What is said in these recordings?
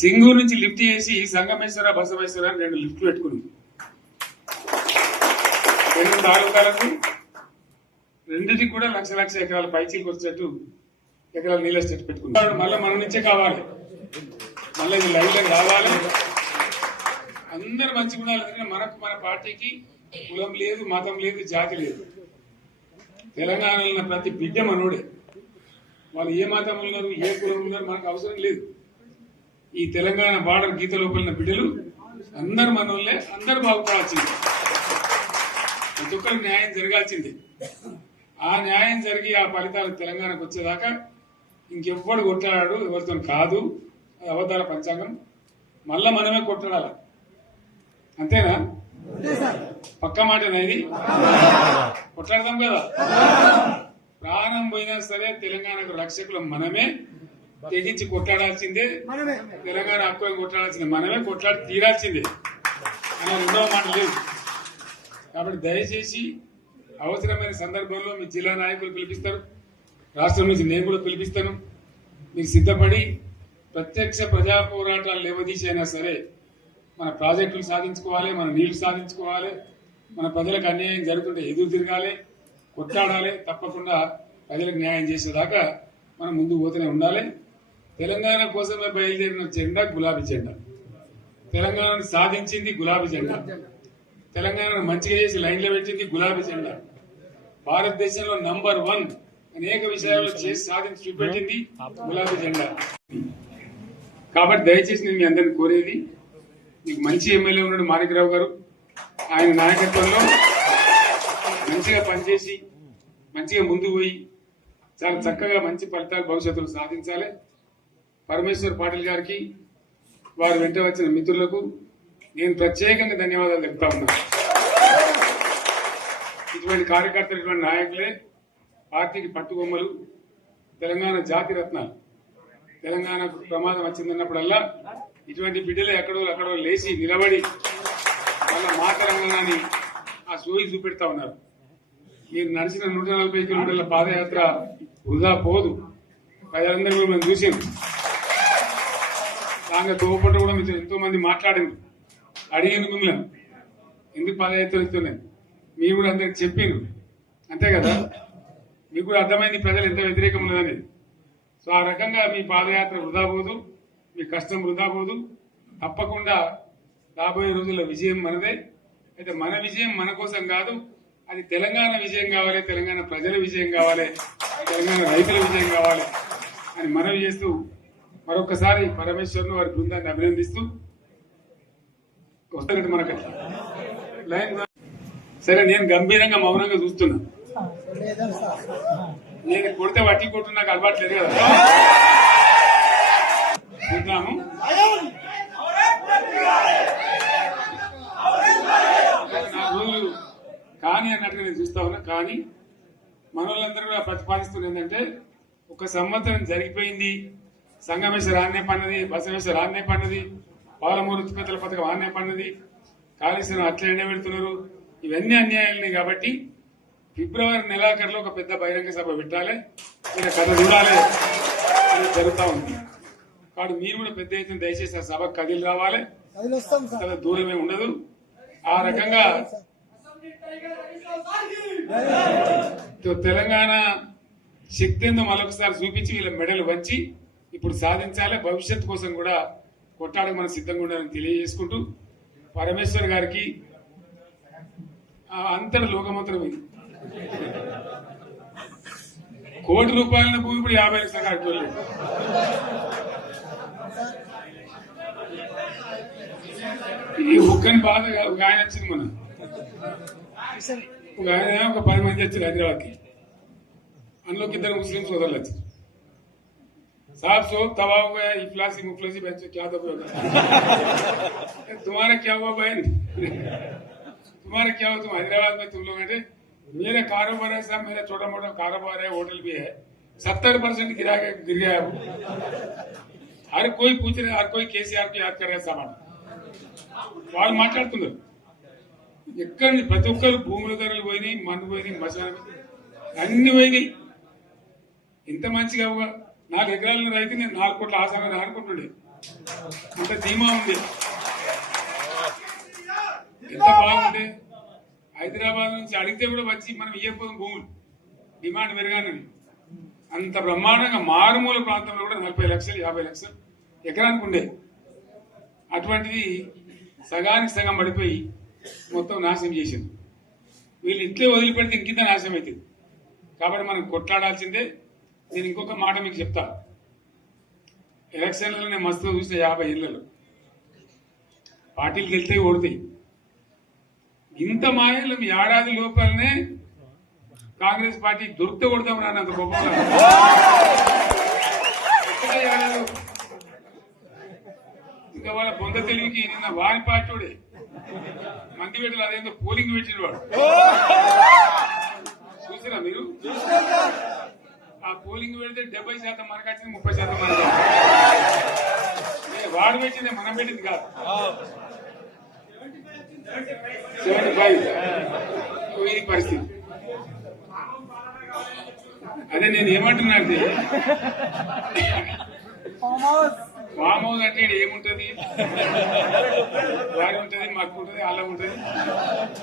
సింగూరు నుంచి లిఫ్ట్ చేసి సంగమేశ్వర బసవేశ్వర అని 2 లిఫ్ట్లు పెట్టుకున్నాం. 2 తాలూకాలకు రెండింటికి కూడా లక్ష ఎకరాల పైచీలకు వచ్చేట్టు ఎకరాల నీళ్ళ స్టేట్ పెట్టుకున్నాం. మళ్ళీ మన నుంచే కావాలి, మళ్ళీ ఇది లైన్లో రావాలి. అందరు మంచిగా ఉండాలి. ఎందుకంటే మన పార్టీకి కులం లేదు, మతం లేదు, జాతి లేదు. తెలంగాణలో ఉన్న ప్రతి బిడ్డ మనోడే. వాళ్ళు ఏ మతం ఉన్నారు, ఏ కులం ఉన్నారు మనకు అవసరం లేదు. ఈ తెలంగాణ బార్డర్ గీత లోపలిన బిడ్డలు అందరు మనోళ్ళే, అందరు బాగుపడాల్సిందే. ప్రతి ఒక్కరికి న్యాయం జరగాల్సిందే. ఆ న్యాయం జరిగి ఆ ఫలితాలు తెలంగాణకు వచ్చేదాకా ఇంకెవ్వడు కొట్లాడాడు, ఎవరితో కాదు. అది అబద్ధాల పంచాంగం. మళ్ళా మనమే కొట్లాడాలి. అంతేనా? పక్క మాట అనేది కొట్లాడదాం కదా. ప్రాణం పోయినా సరే తెలంగాణకు రక్షకులు మనమే. తెగించి కొట్లాడాల్సిందే. తెలంగాణ హక్కులను కొట్లాడాల్సిందే. మనమే కొట్లాడి తీరాల్సిందే. అలా 2వ మాట లేదు. కాబట్టి దయచేసి అవసరమైన సందర్భంలో మీ జిల్లా నాయకులు పిలిపిస్తారు, రాష్ట్రం నుంచి నేను కూడా పిలిపిస్తాను. మీకు సిద్ధపడి ప్రత్యక్ష ప్రజా పోరాటాలు లేవదీసైనా సరే మన ప్రాజెక్టులు సాధించుకోవాలి, మన నీళ్లు సాధించుకోవాలి, మన ప్రజలకు అన్యాయం జరుగుతుంటే ఎదురు తిరగాలి, కొట్లాడాలి. తప్పకుండా ప్రజలకు న్యాయం చేసేదాకా మనం ముందు పోతూనే ఉండాలి. తెలంగాణ కోసమే బయలుదేరిన జెండా గులాబీ జెండా. తెలంగాణను సాధించింది గులాబీ జెండా. తెలంగాణను మంచిగా చేసి లైన్లో పెట్టింది గులాబీ జెండా. భారతదేశంలో నంబర్ 1 అనేక విషయాల్లో చేసి సాధించి చూపెట్టింది గులాబీ జెండా. కాబట్టి దయచేసి నేను మీ అందరిని కోరేది, మీకు మంచి ఎమ్మెల్యే ఉన్నాడు మాణిక్రావు గారు. ఆయన నాయకత్వంలో మంచిగా పనిచేసి మంచిగా ముందుకు పోయి చాలా చక్కగా మంచి ఫలితాలు భవిష్యత్తులో సాధించాలి. పరమేశ్వర్ పాటిల్ గారికి, వారు వెంట వచ్చిన మిత్రులకు నేను ప్రత్యేకంగా ధన్యవాదాలు చెప్తా ఉన్నాను. ఇటువంటి కార్యకర్తలు, ఇటువంటి నాయకులే పార్టీకి పట్టుబొమ్మలు, తెలంగాణ జాతి రత్నాలు. తెలంగాణకు ప్రమాదం వచ్చిందన్నప్పుడల్లా ఇటువంటి బిడ్డలు ఎక్కడో లేచి నిలబడి వాళ్ళ మాతరంగాన్ని ఆ సోయి చూపెడతా ఉన్నారు. మీరు నడిచిన 140 కిలోమీటర్ల పాదయాత్ర వృధా పోదు. ప్రజలందరూ కూడా మనం చూసాం. దాంట్లో తోపట్టు కూడా మీతో ఎంతో మంది మాట్లాడింది, అడిగింది మిమ్మల్ని ఎందుకు పాదయాత్ర ఇస్తున్నాను. మీరు కూడా అందరికి చెప్పిండ్రు, అంతే కదా. మీకు కూడా అర్థమైంది ప్రజలు ఎంత వ్యతిరేకం ఉన్నదనేది. సో ఆ రకంగా మీ పాదయాత్ర వృధా పోదు, మీ కష్టం వృధా పోదు. తప్పకుండా రాబోయే రోజుల్లో విజయం మనదే. అయితే మన విజయం మన కోసం కాదు, అది తెలంగాణ విజయం కావాలి, తెలంగాణ ప్రజల విజయం కావాలి, తెలంగాణ రైతుల విజయం కావాలి అని మనవి చేస్తూ మరొకసారి పరమేశ్వర్ను వారి బృందాన్ని అభినందిస్తూ వస్తారంటే మనకు లైన్. సరే, నేను గంభీరంగా మౌనంగా చూస్తున్నా. నేను కొడితే వడ్డీ కొట్టు నాకు అలవాటు లేదు కదా. చూద్దాము. నా రోజులు కానీ అన్నట్టుగా నేను చూస్తా ఉన్నా. కానీ మనోళ్ళందరూ కూడా ప్రతిపాదిస్తున్న ఏంటంటే, 1 సంవత్సరం జరిగిపోయింది, సంగమేశ్వర ఆన్నే పన్నది, బసవేశ్వర ఆన్నే పన్నది, పాలమూరు ఉత్పత్తుల పథకం ఆన్నే పన్నది, కాళేశ్వరం అట్లే ఎండ పెడుతున్నారు. ఇవన్నీ అన్యాయాలని. కాబట్టి ఫిబ్రవరి నెలాఖరులో ఒక పెద్ద బహిరంగ సభ పెట్టాలి, మీరు కథ చూడాలి అని జరుగుతూ ఉంది. కాబట్టి మీరు కూడా పెద్ద ఎత్తున దయచేసి ఆ సభకు కదిలి రావాలి. కదా దూరమే ఉండదు. ఆ రకంగా తెలంగాణ శక్తి ఏందో మరొకసారి చూపించి వీళ్ళ మెడలు వంచి ఇప్పుడు సాధించాలి. భవిష్యత్తు కోసం కూడా కొట్టాడక మనం సిద్ధంగా ఉండాలని తెలియజేసుకుంటూ, పరమేశ్వర్ గారికి అంతటి లోకమంతరం ఇది. ₹1 కోట్ల భూమి ఇప్పుడు 50 లక్షల కట్టలేదు. ఈ ఒక్కని బాధ ఒక ఆయన వచ్చింది, మన ఒక ఆయన ఒక 10 మంది వచ్చారు హైదరాబాద్కి. అందులోకి 2 ముస్లిం సోదరులు వచ్చారు. साहब सोब तबाह हो गया, इफलासी मुफलसी बहन से क्या दबे होगा। तुम्हारा क्या हुआ बहन, तुम्हारा क्या हुआ, तुम हैदराबाद में तुम लोग हैं। मेरा कारोबार है साहब, मेरा छोटा मोटा कारोबार है, होटल भी है, 70% गिर गया है। हर कोई पूछ रहे, हर कोई केसीआर को याद कर रहे सामान వాళ్ళు మాట్లాడుతున్నారు. ఎక్కడి ప్రతి ఒక్కరు భూముల ధరలు పోయినాయి, మందు పోయినాయి, మసాలా అన్ని పోయినాయి. ఇంత మంచిగా 4 ఎకరాల రైతు నేను 4 కోట్ల ఆసామని అనుకుంటుండే. ఇంత ధీమా ఉంది. ఎంత బాగుంటే హైదరాబాద్ నుంచి అడిగితే కూడా వచ్చి మనం ఇయ్యకపోతే భూములు డిమాండ్ పెరగానని అంత బ్రహ్మాండంగా మారుమూల ప్రాంతంలో కూడా 40 లక్షలు 50 లక్షలు ఎకరానికి ఉండే అటువంటిది సగానికి సగం పడిపోయి మొత్తం నాశనం చేసింది. వీళ్ళు ఇట్లే వదిలిపెడితే ఇంకింత నాశనం అవుతుంది. కాబట్టి మనం కొట్లాడాల్సిందే. నేను ఇంకొక మాట మీకు చెప్తా. ఎలక్షన్లలో నేను మస్తు చూసిన 50 ఏళ్లలో పార్టీలు గెలితే ఓడతాయి. ఇంత మాయలు ఏడాది లోపలనే కాంగ్రెస్ పార్టీ దొరికితే కొడతాం రానంత గొప్ప ఇంకా వాళ్ళ పొంద తెలివికి నిన్న వారి పార్టీ మంది పెట్టాలి. అదేందో పోలింగ్ పెట్టిన వాడు చూసారా మీరు? ఆ పోలింగ్ పెడితే 70% మనకు వచ్చింది, 30% మనకు. వాడు పెట్టింది మనం పెట్టింది కాదు. 75 ఇది పరిస్థితి. అదే నేను ఏమంటున్నా అంటే ఫామ్ హౌస్ అంటే ఏముంటది, వారి ఉంటది, మాకు ఉంటది, అలా ఉంటది.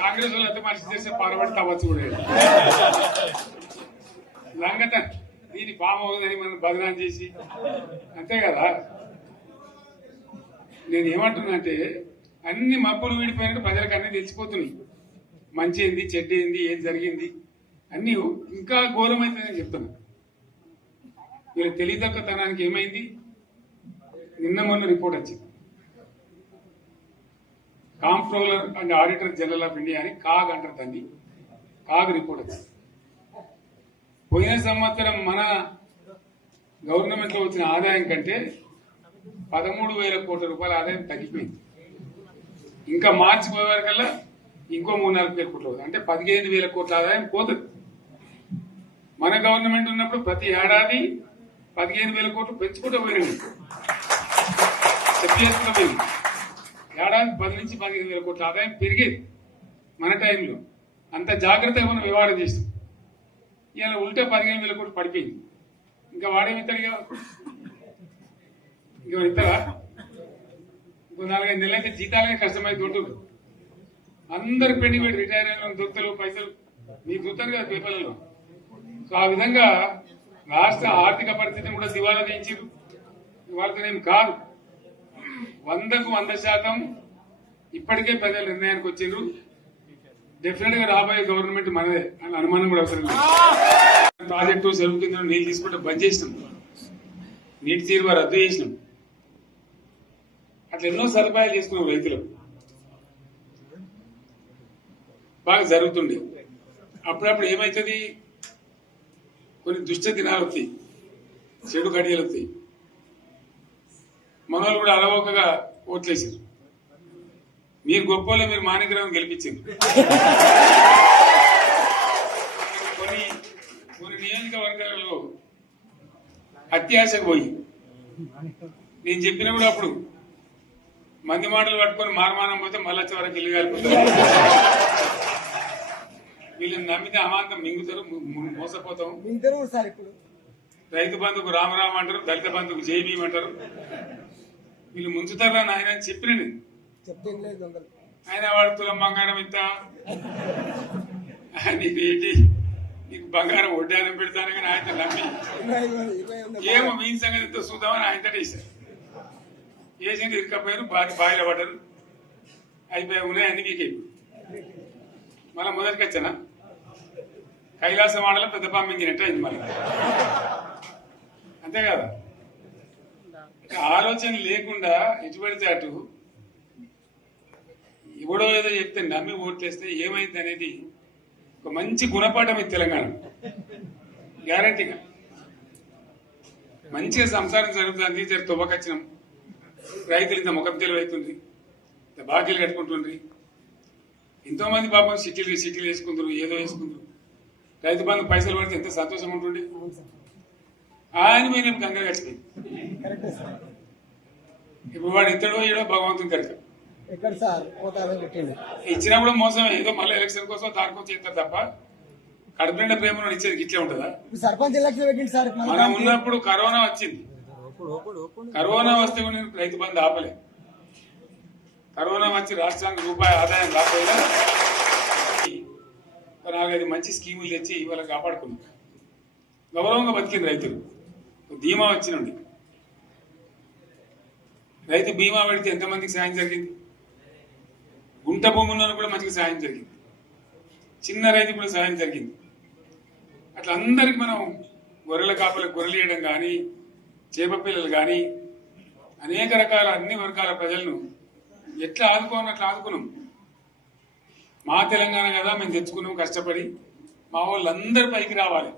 కాంగ్రెస్ వాళ్ళు అయితే మనిషి చేస్తే పారబడి తవ్వచ్చు కూడా లంగత దీన్ని ఫామ్ హౌస్ అని మనం బదనాం చేసి అంతే కదా. నేను ఏమంటున్నా అంటే అన్ని మబ్బులు వీడిపోయినట్టు ప్రజలకు అన్ని తెలిసిపోతున్నాయి. మంచి ఏంది, చెడ్డ ఏంది, ఏం జరిగింది అన్ని ఇంకా ఘోరమైందని చెప్తున్నా. వీళ్ళ తెలియదక్కతనానికి ఏమైంది? నిన్న మొన్న రిపోర్ట్ వచ్చింది. Comptroller and auditor general of India అని కాగ్ అంటారు దాన్ని. కాగ్ రిపోర్ట్ వచ్చింది. పోయిన సంవత్సరం మన గవర్నమెంట్ లో వచ్చిన ఆదాయం కంటే 13,000 కోట్ల రూపాయల ఆదాయం తగ్గిపోయింది. ఇంకా మార్చి పోయే వరకల్లా ఇంకో 3-4 కోట్ల అంటే 15,000 కోట్ల ఆదాయం పోతుంది. మన గవర్నమెంట్ ఉన్నప్పుడు ప్రతి ఏడాది 15,000 కోట్లు పెంచుకుంటూ పోయినాయి. చెప్పేసుకుంటూ పోయింది. ఏడాది 10 నుంచి 15,000 కోట్ల ఆదాయం పెరిగేది మన టైంలో. అంత జాగ్రత్తగా మనం వ్యవహారం చేస్తాం. ఇలా ఉల్టా 15,000 కోట్లు పడిపోయింది. ఇంకా వాడేమిస్తాడుగా, ఇంకా ఇస్తారా? ఇంకో 4-5 నెలలైతే జీతాలనే కష్టమైంది. దొడ్డు అందరు పెండింగ్ పెట్టి రిటైర్ అయిన దొత్తలు పైసలు మీకు చూస్తారు కదా పేపర్లలో. సో ఆ విధంగా రాష్ట్ర ఆర్థిక పరిస్థితిని కూడా దివాలా తీయించారు. వాళ్ళతోనేం కాదు. 100కు 100% ఇప్పటికే ప్రజల నిర్ణయానికి వచ్చిండ్రు. డెఫినెట్ గా రాబోయే గవర్నమెంట్ మనదే అని అనుమానం కూడా అవసరం లేదు. ప్రాజెక్టు సెలవు కింద నీళ్ళు తీసుకుంటే బంద్ చేసినాం, నీటి తీరువ రద్దు చేసినాం. అట్లా ఎన్నో సదుపాయాలు చేసుకున్నాం. రైతులకు బాగా జరుగుతుండే. అప్పుడప్పుడు ఏమవుతుంది, కొన్ని దుష్ట దినాలు వస్తాయి, చెడు గడియలు వస్తాయి. మన వాళ్ళు కూడా అలవోకగా ఓట్లేసారు. మీరు గొప్పలో మీరు మాణిగ్రహం గెలిపించారు. కొన్ని నియోజకవర్గాలలో అత్యాశకు పోయి నేను చెప్పిన కూడా అప్పుడు మంది మాటలు పట్టుకొని మారమానం పోతే మళ్ళీ వరకు ఇల్లు కాలిపోతారు. వీళ్ళని నమ్మితే అమాంతం మింగుతారు, మోసపోతాం. రైతు బంధుకు రామరామ అంటారు, దళిత బంధుకు జైబీం అంటారు. వీళ్ళు ముంచుతారా నాయన అని చెప్పిన ఆయన వాడు తులం బంగారం ఇంత నీకు బంగారం వడ్డానం పెడతాను కానీ ఆయన నమ్మి ఏమో మీ సంగతి ఎంతో చూద్దామని ఆయన వేశారు. వేసింది ఇరుకపోయారు, బాయిలో పడ్డారు, అయిపోయి ఉన్నాయి అన్ని మీకు. మళ్ళీ మొదటికి వచ్చానా కైలాసం ఆడలో పెద్ద పంపించినట్టు అయింది మళ్ళీ. అంతే కదా. ఆలోచన లేకుండా ఎటు పడితే అటు ఎవడో ఏదో చెప్తే నమ్మి ఓట్లేస్తే ఏమైంది అనేది ఒక మంచి గుణపాఠం ఇది తెలంగాణ. గ్యారంటీగా మంచిగా సంసారం జరుగుతుంది. జర తువ్వకొచ్చినాం, రైతులు ఇంత ముఖం తెలివైతుంది, ఇంత బాకీలు కట్టుకుంటుండ్రి. ఎంతో మంది పాపం సిటీలు వేసుకుంటారు, ఏదో వేసుకుంటారు. రైతు బంధు పైసలు పడితే ఎంత సంతోషం ఉంటుండే. ఆయన మీద గంగలు గడిచిపోయింది. ఇప్పుడు వాడు ఇతడో ఏడో భగవంతుని కనుక ఇచ్చినప్పుడు మోసమే. ఏదో మళ్ళీ ఎలక్షన్ కోసం దానికోసం చేస్తారు తప్ప కడుపు నిండా ప్రేమ ఇచ్చేది ఇట్లే ఉంటుందా? సర్పంచ్ ఎలక్షన్ పెట్టింది సార్. మనం ఉన్నప్పుడు కరోనా వచ్చింది, కరోనా వస్తే కూడా నేను రైతు బంధు ఆపలే. కరోనా వచ్చి రాష్ట్రానికి రూపాయి ఆదాయం రాకపోయినా 4-5 మంచి స్కీములు తెచ్చి ఇవాళ కాపాడుకున్నాం. గౌరవంగా బతికింది రైతులు. బీమా వచ్చినండి. రైతు బీమా పెడితే ఎంతమందికి సాయం జరిగింది? గుంట భూములను కూడా మంచిగా సాయం జరిగింది. చిన్న రైతు కూడా సాయం జరిగింది. అట్లా అందరికి మనం గొర్రెల కాపలకు గొర్రెలు వేయడం కానీ, చేప పిల్లలు కానీ, అనేక రకాల అన్ని వర్గాల ప్రజలను ఎట్లా ఆదుకోవాలని అట్లా ఆదుకున్నాం. మా తెలంగాణ కదా మేము తెచ్చుకున్నాం కష్టపడి. మా వాళ్ళందరూ పైకి రావాలి.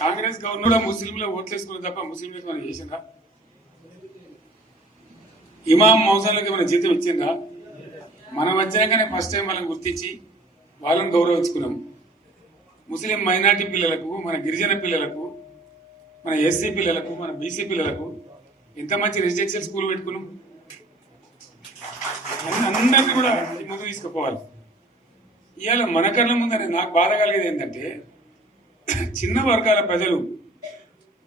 కాంగ్రెస్ గవర్నమెంట్ ముస్లింలు ఓట్లేసుకున్న తప్ప ముస్లింలకు మనం చేసిందా? ఇమాం మౌజాన్లకి మన జీతం ఇచ్చిందా? మనం వచ్చినాకనే ఫస్ట్ టైం వాళ్ళని గుర్తించి వాళ్ళని గౌరవించుకున్నాం. ముస్లిం మైనార్టీ పిల్లలకు, మన గిరిజన పిల్లలకు, మన ఎస్సీ పిల్లలకు, మన బీసీ పిల్లలకు ఎంత మంచి రెసిడెన్షియల్ స్కూల్ పెట్టుకున్నాం. అందరినీ కూడా ముందు తీసుకుపోవాలి. ఇవాళ మన కళ్ళ ముందని నాకు బాధ కలిగేది ఏంటంటే, చిన్న వర్గాల ప్రజలు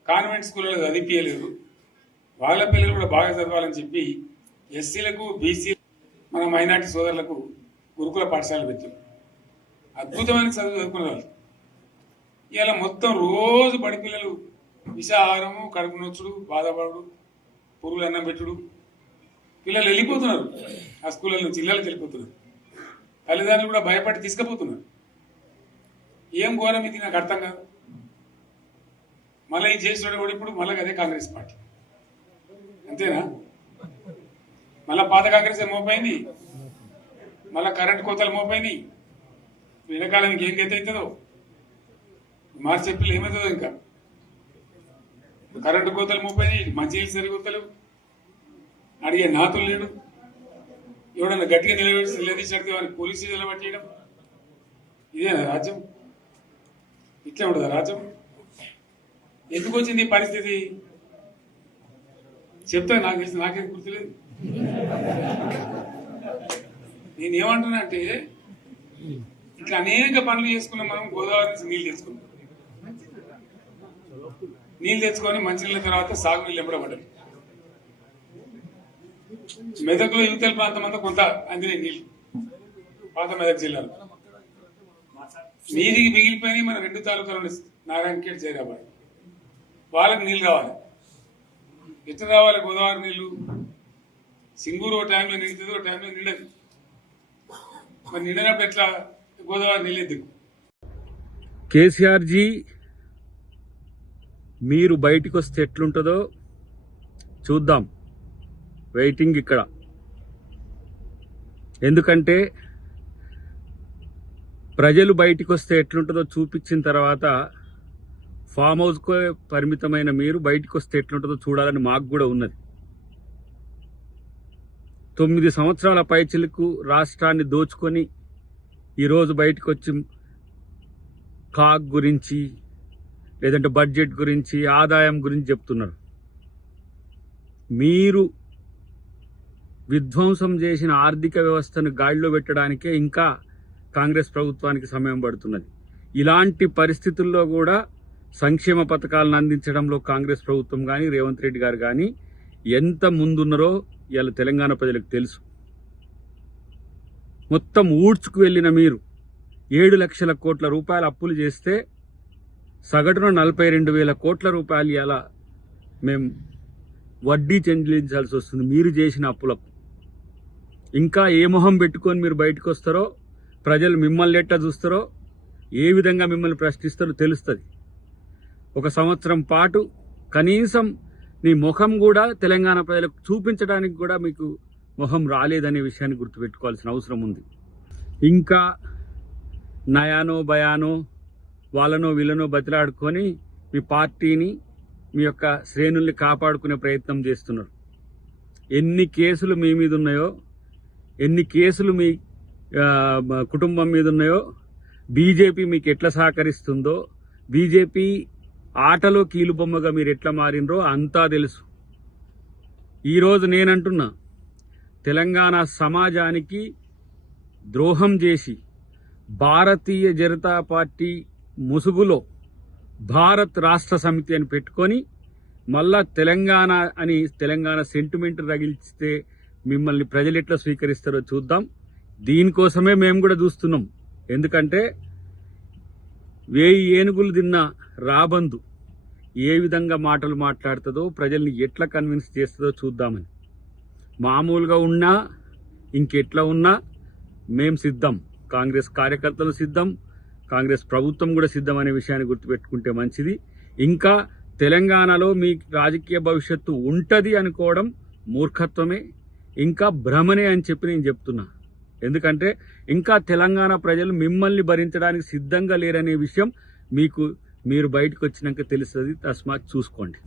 కాన్వెంట్ స్కూళ్ళలో చదివించలేదు. వాళ్ళ పిల్లలు కూడా బాగా చదవాలని చెప్పి ఎస్సీలకు, బీసీ, మన మైనార్టీ సోదరులకు గురుకుల పాఠశాలలు పెట్టారు. అద్భుతమైన చదువుకునే వాళ్ళు. ఇవాళ మొత్తం రోజు బడి పిల్లలు విషాహారము, కడుపు నొచ్చుడు, బాధపడు, పురుగులు అన్నం పెట్టుడు. పిల్లలు వెళ్ళిపోతున్నారు. ఆ స్కూళ్ళ నుంచి ఇళ్ళకి వెళ్ళిపోతున్నారు. తల్లిదండ్రులు కూడా భయపడి తీసుకుపోతున్నారు. ఏం ఘోరం ఇది నాకు అర్థం కాదు. మళ్ళీ ఈ చేసిన కూడా ఇప్పుడు మళ్ళీ అదే కాంగ్రెస్ పార్టీ. అంతేనా? మళ్ళా పాత కాంగ్రెస్ మోపోయింది. మళ్ళా కరెంట్ కోతలు మోపోయినాయి. వెనకాలం ఇంకేం గతి అవుతుందో మార్చి చెప్పి ఏమవుతుందో. ఇంకా కరెంటు కోతలు మోపోయినాయి. మంచినీళ్ళు సరికొత్తలు. అడిగే నాతులు లేడు. ఎవడన్నా గట్టిగా నిలదీసినట్టు వారికి పోలీసు నిలబట్టేయడం. ఇదేనా రాజ్యం? ఇట్లా ఉండదా రాజ్యం? ఎందుకు వచ్చింది ఈ పరిస్థితి చెప్తా. నాకేం గుర్తులేదు. నేనేమంటున్నా అంటే, ఇట్లా అనేక పనులు చేసుకున్నాం. మనం గోదావరి నుంచి నీళ్ళు తెచ్చుకున్నాం. నీళ్ళు తెచ్చుకొని మంచినీళ్ళ తర్వాత సాగునీళ్ళు ఎంబడబడ్డారు. మెదక్లో యువతల ప్రాంతం అంతా కొంత అందిన నీళ్ళు పాత మెదక్ జిల్లాలో నీటికి మిగిలిపోయినాయి. మన 2 తాలూకాలు నారాయణఖేడ్, జైరాబాద్. వాళ్ళకి నీళ్ళు కావాలి. ఎట్లా రావాలి గోదావరి నీళ్లు? సింగూరు ఓ టైంలో నిండుతుంది, ఓ టైంలో నిండదు. మరి నిండినప్పుడు ఎట్లా గోదావరి నీళ్ళు దిక్కు? కేసీఆర్ జీ, మీరు బయటికి వస్తే ఎట్లుంటుందో చూద్దాం. వెయిటింగ్ ఇక్కడ. ఎందుకంటే ప్రజలు బయటికి వస్తే ఎట్లుంటుందో చూపించిన తర్వాత ఫామ్ హౌస్కు పరిమితమైన మీరు బయటికి వస్తే ఎట్లుంటుందో చూడాలని మాకు కూడా ఉన్నది. 9 సంవత్సరాల పైచిలకు రాష్ట్రాన్ని దోచుకొని ఈరోజు బయటకు వచ్చి కాగ్ గురించి, లేదంటే బడ్జెట్ గురించి, ఆదాయం గురించి చెప్తున్నారు. మీరు విధ్వంసం చేసిన ఆర్థిక వ్యవస్థను గాడిలో పెట్టడానికే ఇంకా కాంగ్రెస్ ప్రభుత్వానికి సమయం పడుతున్నది. ఇలాంటి పరిస్థితుల్లో కూడా సంక్షేమ పథకాలను అందించడంలో కాంగ్రెస్ ప్రభుత్వం కానీ, రేవంత్ రెడ్డి గారు కానీ ఎంత ముందున్నారో ఇవాళ తెలంగాణ ప్రజలకు తెలుసు. మొత్తం ఊడ్చుకు వెళ్ళిన మీరు 7 లక్షల కోట్ల రూపాయల అప్పులు చేస్తే సగటున 42,000 కోట్ల రూపాయలు ఇలా మేము వడ్డీ చెల్లించాల్సి వస్తుంది మీరు చేసిన అప్పులకు. ఇంకా ఏ మొహం పెట్టుకొని మీరు బయటకు వస్తారో, ప్రజలు మిమ్మల్ని ఎట్లా చూస్తారో, ఏ విధంగా మిమ్మల్ని ప్రశ్నిస్తారో తెలుస్తుంది. 1 సంవత్సరం పాటు కనీసం నీ ముఖం కూడా తెలంగాణ ప్రజలకు చూపించడానికి కూడా మీకు మొహం రాలేదనే విషయాన్ని గుర్తుపెట్టుకోవాల్సిన అవసరం ఉంది. ఇంకా నయానో భయానో వాళ్ళనో వీళ్ళనో బతిలాడుకొని మీ పార్టీని, మీ యొక్క శ్రేణుల్ని కాపాడుకునే ప్రయత్నం చేస్తున్నారు. ఎన్ని కేసులు మీ మీద ఉన్నాయో, ఎన్ని కేసులు మీ కుటుంబం మీద ఉన్నాయో, బీజేపీ మీకు ఎట్లా సహకరిస్తుందో, బీజేపీ ఆటలో కీలుబొమ్మగా మీరు ఎట్లా మారినరో అంతా తెలుసు. ఈరోజు నేనంటున్నా, తెలంగాణ సమాజానికి ద్రోహం చేసి భారతీయ జనతా పార్టీ ముసుగులో భారత్ రాష్ట్ర సమితి అని పెట్టుకొని మళ్ళా తెలంగాణ అని తెలంగాణ సెంటిమెంట్ రగిలిస్తే మిమ్మల్ని ప్రజలు ఎట్లా స్వీకరిస్తారో చూద్దాం. దీనికోసమే మేము కూడా చూస్తున్నాం. ఎందుకంటే 1000 ఏనుగులు తిన్న రాబందు ఏ విధంగా మాటలు మాట్లాడుతుందో, ప్రజల్ని ఎట్లా కన్విన్స్ చేస్తుందో చూద్దామని. మామూలుగా ఉన్నా ఇంకెట్లా ఉన్నా మేం సిద్ధం, కాంగ్రెస్ కార్యకర్తలు సిద్ధం, కాంగ్రెస్ ప్రభుత్వం కూడా సిద్ధం అనే విషయాన్ని గుర్తుపెట్టుకుంటే మంచిది. ఇంకా తెలంగాణలో మీ రాజకీయ భవిష్యత్తు ఉంటది అనుకోవడం మూర్ఖత్వమే, ఇంకా భ్రమనే అని చెప్పి నేను చెప్తున్నా. ఎందుకంటే ఇంకా తెలంగాణ ప్రజలు మిమ్మల్ని భరించడానికి సిద్ధంగా లేరనే విషయం మీరు బయటకు వచ్చినాక తెలుస్తుంది. తస్మాత్ చూసుకోండి.